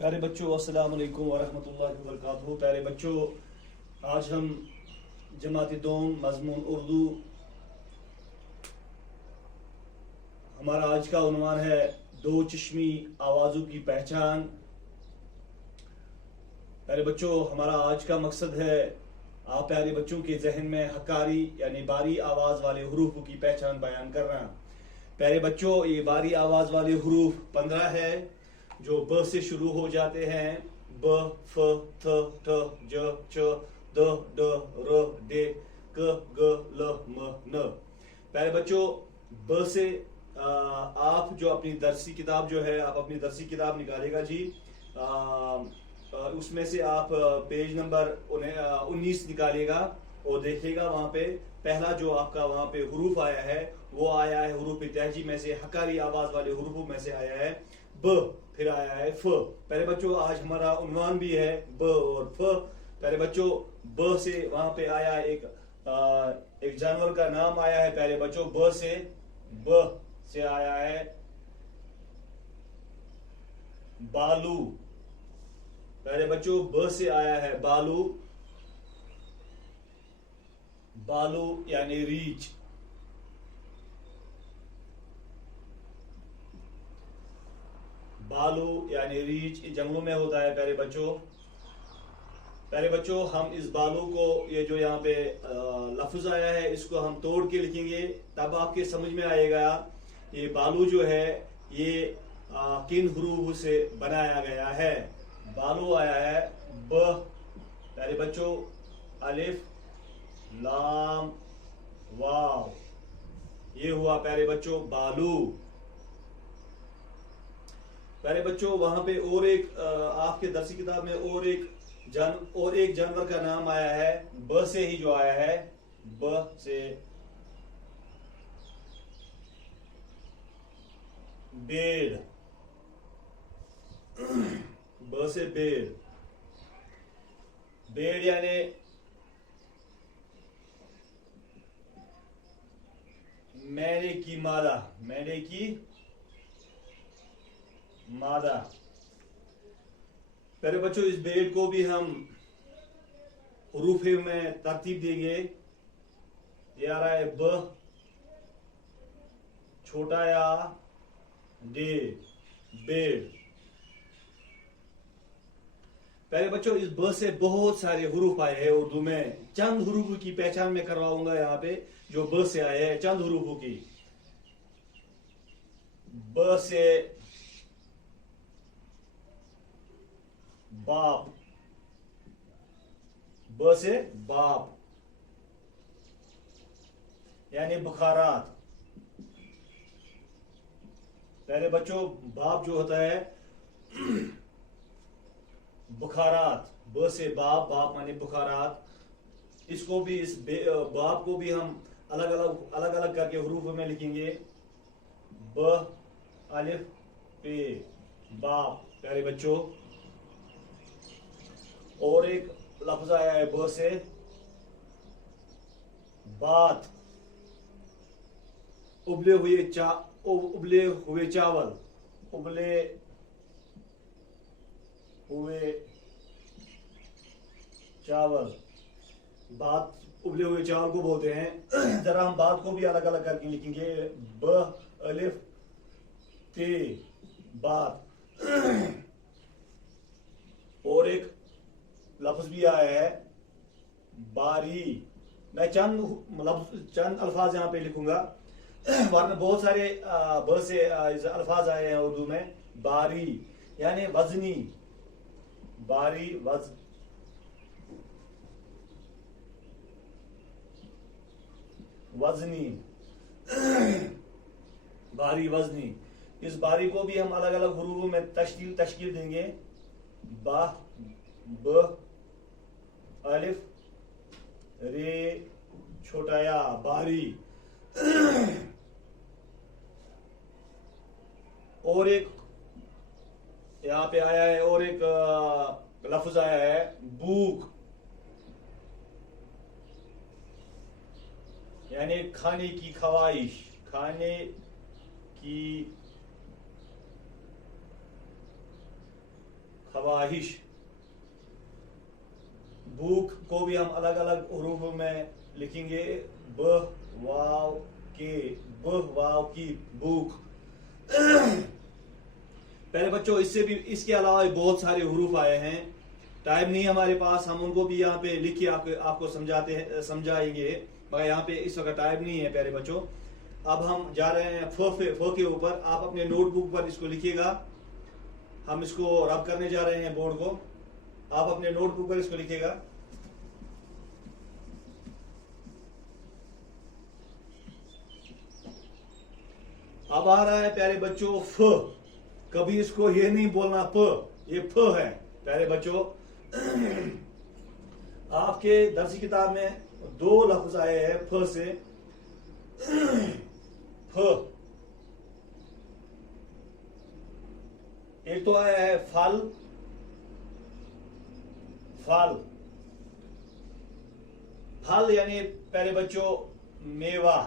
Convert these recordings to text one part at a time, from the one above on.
प्यारे बच्चों, अस्सलाम वालेकुम वरहमतुल्लाहि वबरकातुहू। प्यारे बच्चों, आज हम जमात दोम मज़मून उर्दू, हमारा आज का उन्वान है दो चश्मी आवाज़ों की पहचान। प्यारे बच्चों, हमारा आज का मकसद है आप प्यारे बच्चों के जहन में हकारी यानी बारी आवाज़ वाले हरूफ की पहचान बयान करना। प्यारे बच्चों, ये बारी आवाज़ वाले हरूफ 15 है जो ब से शुरू हो जाते हैं। ब, फ, थ, ट, ज, च, द, ड, र, डे, क, ग, ल, म, न। प्यारे बच्चों, ब से आप जो अपनी दरसी किताब जो है, आप अपनी दरसी किताब निकालेगा जी। उसमें से आप पेज नंबर 19 निकालिएगा और देखिएगा वहां पे पहला जो आपका वहां पे हुरूफ आया है वो आया है हुरूफ तहजी में से, हकारी आवाज वाले हुरूफ में से आया है ब, फिर आया है फ। पहले बच्चों, आज हमारा उन्वान भी है ब और फ। पहले बच्चों, ब से वहां पे आया एक जानवर का नाम आया है। पहले बच्चों, ब से आया है बालू। पहले बच्चों, ब से आया है बालू। बालू यानी रीछ। बालू यानी रीछ जंगलों में होता है। पहले बच्चों हम इस बालू को, ये जो यहाँ पे लफ्ज आया है, इसको हम तोड़ के लिखेंगे, तब आपके समझ में आएगा ये बालू जो है ये किन हुरूफ से बनाया गया है। बालू आया है ब। पहले बच्चों, अलिफ, लाम, वाव, ये हुआ प्यारे बच्चों बालू। प्यारे बच्चों, वहां पे और एक आपके दरसी किताब में और एक जानवर का नाम आया है ब से ही, जो आया है ब से, बेड़। ब से बेड़। बेड़ यानी मेढ़े की मादा। मेढ़े की मादा। पहले बच्चों, इस बेड़ को भी हम हुरूफे में तरतीब देंगे। ये आ रहा है ब, छोटा या डे, बेड़। पहले बच्चों, इस ब से बहुत सारे हुरूफ आए हैं उर्दू में। चंद हुरूफ की पहचान में करवाऊंगा यहाँ पे, जो ब से आए हैं, चंद हुरूफ की। ब से बाप। ब से बाप यानी बुखारात। पहले बच्चों, बाप जो होता है बुखारात। ब से बाप, बाप माने बुखारात। इसको भी, इस बाप को भी हम अलग अलग करके हुरूफ में लिखेंगे। ब, अलिफ, पे, बाप। प्यारे बच्चों, और एक लफ्ज आया है ब से बात। उबले हुए चावल। उबले हुए चावल, बात। उबले हुए चावल को बोलते हैं। जरा हम बात को भी अलग अलग करके लिखेंगे। ब, अलिफ, ते, बात। और एक लफ्ज भी आया है बारी। मैं चंद अल्फाज यहां पे लिखूंगा, वरना बहुत सारे ब से अल्फाज आए हैं उर्दू में। बारी यानी वजनी। बारी, वजनी। बारी, वजनी। इस बारी को भी हम अलग अलग हुरूफों में तश्कील देंगे। बा, ब, अलिफ, रे, छोटा या, बारी। और एक यहाँ पे आया है, और एक लफ्ज आया है भूख, यानी खाने की ख्वाहिश। खाने की ख्वाहिश। भूख को भी हम अलग अलग हरूफ में लिखेंगे, ब वाव के, ब वाव की, भूख। पहले बच्चों इससे भी, इसके अलावा भी बहुत सारे हरूफ आए हैं, टाइम नहीं हमारे पास, हम उनको भी यहाँ पे लिखिए आपको समझाएंगे, मगर यहाँ पे इस वक्त टाइम नहीं है प्यारे बच्चों। अब हम जा रहे हैं फ के ऊपर। आप अपने नोटबुक पर इसको लिखिएगा, हम इसको रब करने जा रहे हैं बोर्ड को। आप अपने नोटबुक पर इसको लिखिएगा। अब आ रहा है प्यारे बच्चों फ। कभी इसको ये नहीं बोलना प, ये फ है प्यारे बच्चों। आपके दर्सी किताब में दो लफ्ज आए हैं फ से। फ, एक तो आया है फल, फल, फल यानी प्यारे बच्चों मेवा,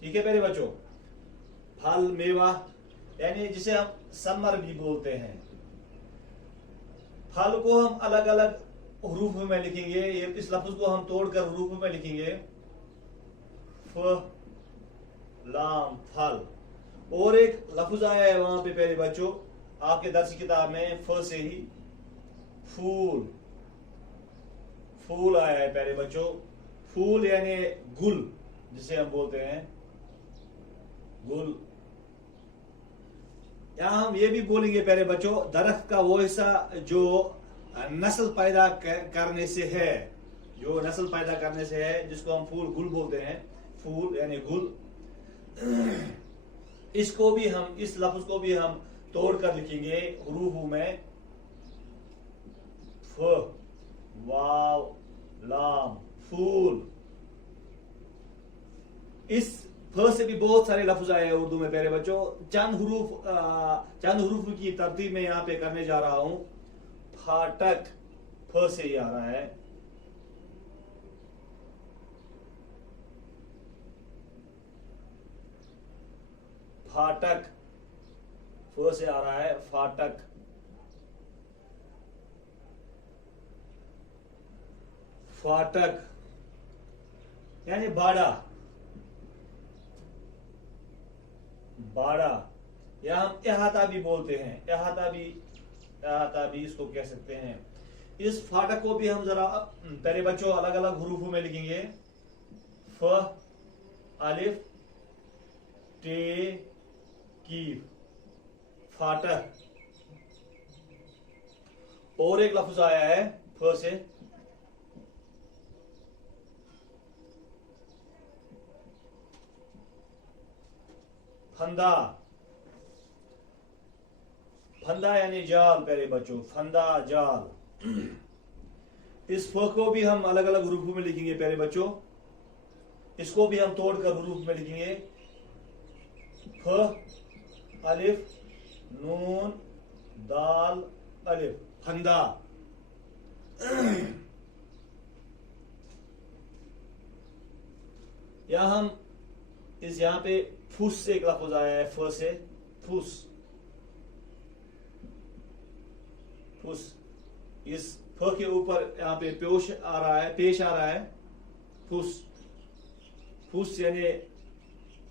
ठीक है प्यारे बच्चों, फल मेवा यानी जिसे हम समर भी बोलते हैं। फल को हम अलग अलग हरूफ में लिखेंगे, इस लफ्ज को हम तोड़कर हरूफ में लिखेंगे, फ लाम फल। और एक लफ्ज आया है वहां पे प्यारे बच्चों आपके दर्स किताब में फ से ही, फूल, फूल आया है प्यारे बच्चों। फूल यानी गुल जिसे हम बोलते हैं, गुल। यहां हम ये भी बोलेंगे प्यारे बच्चों, दरख्त का वो हिस्सा जो नस्ल पैदा करने से है, जो नस्ल पैदा करने से है, जिसको हम फूल गुल बोलते हैं, फूल यानी गुल। इसको भी हम, इस लफ्ज को भी हम तोड़कर लिखेंगे हरूफ में, फ वाव लाम फूल। इस फ से भी बहुत सारे लफ्ज आए हैं उर्दू में प्यारे बच्चों। चंद हरूफ की तरतीब में यहां पे करने जा रहा हूं। फाटक, फ से ही आ रहा है। फाटक, फ से आ रहा है, फाटक। फाटक यानी बाड़ा, बाड़ा, या हम अहाता भी बोलते हैं, अहाता भी इसको कह सकते हैं। इस फाटक को भी हम जरा प्यारे बच्चों अलग अलग हरूफ में लिखेंगे, फ अलिफ टे की, फाटक। और एक लफ्ज आया है फ से, फंदा, फंदा यानी जाल प्यारे बच्चों, फंदा जाल। इस फ को भी हम अलग अलग हरूफ में लिखेंगे प्यारे बच्चों, इसको भी हम तोड़कर हरूफ में लिखेंगे, फ अलिफ नून दाल अलिफ, फंदा। या हम इस यहां पे फूस से एक लफ्ज आया है फ से, फूस, फूस। इस फ के ऊपर यहां पे पेश आ रहा है, पेश आ रहा है, फूस, फूस यानी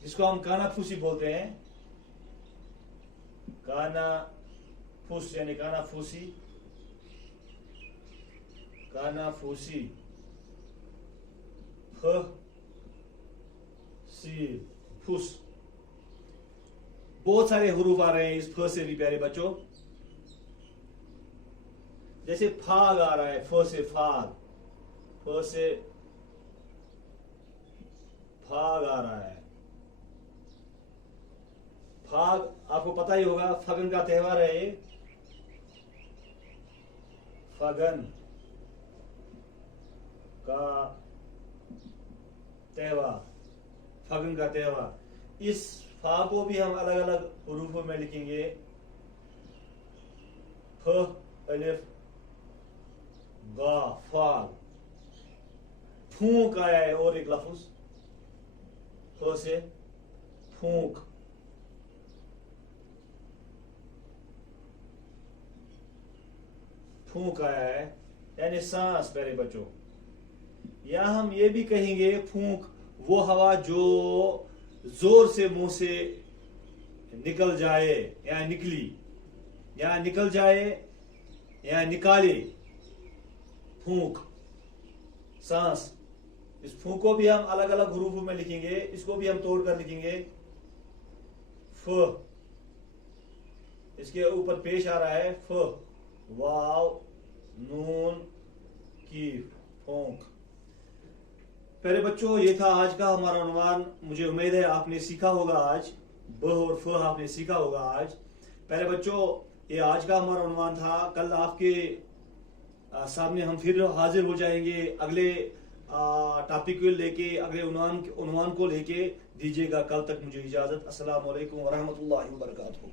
जिसको हम काना फूसी बोलते हैं, काना फूस यानी काना फूसी, काना फूसी, फ सी फूस। बहुत सारे हरूफ आ रहे हैं इस फ से भी प्यारे बच्चों, जैसे फाग आ रहा है, फ से फाग, फ से फाग आ रहा है। फाग आपको पता ही होगा, फगन का त्योहार है ये, फगन का त्योहार, फगन का त्योहार। इस फा को भी हम अलग अलग हरूफ में लिखेंगे, फ अलिफ गा, फाग। फूंक आया है और एक लफ्ज फ से, फूंक। फूंक आया है, यानी सांस प्यारे बच्चों। या हम ये भी कहेंगे फूंक वो हवा जो जोर से मुंह से निकल जाए या निकली, या निकल जाए या निकाले, फूंक सांस। इस फूंक को भी हम अलग अलग हरूफों में लिखेंगे, इसको भी हम तोड़कर लिखेंगे। फ, इसके ऊपर पेश आ रहा है फ, वाव नून की, फूंक। प्यारे बच्चों, ये था आज का हमारा उन्वान। मुझे उम्मीद है आपने सीखा होगा आज, ब और फ आपने सीखा होगा आज। प्यारे बच्चों, ये आज का हमारा उन्वान था। कल आपके सामने हम फिर हाजिर हो जाएंगे अगले टॉपिक को लेके, अगले उन्वान को लेके। दीजिएगा कल तक मुझे इजाजत। अस्सलाम वालेकुम व रहमतुल्लाहि व बरकातहू।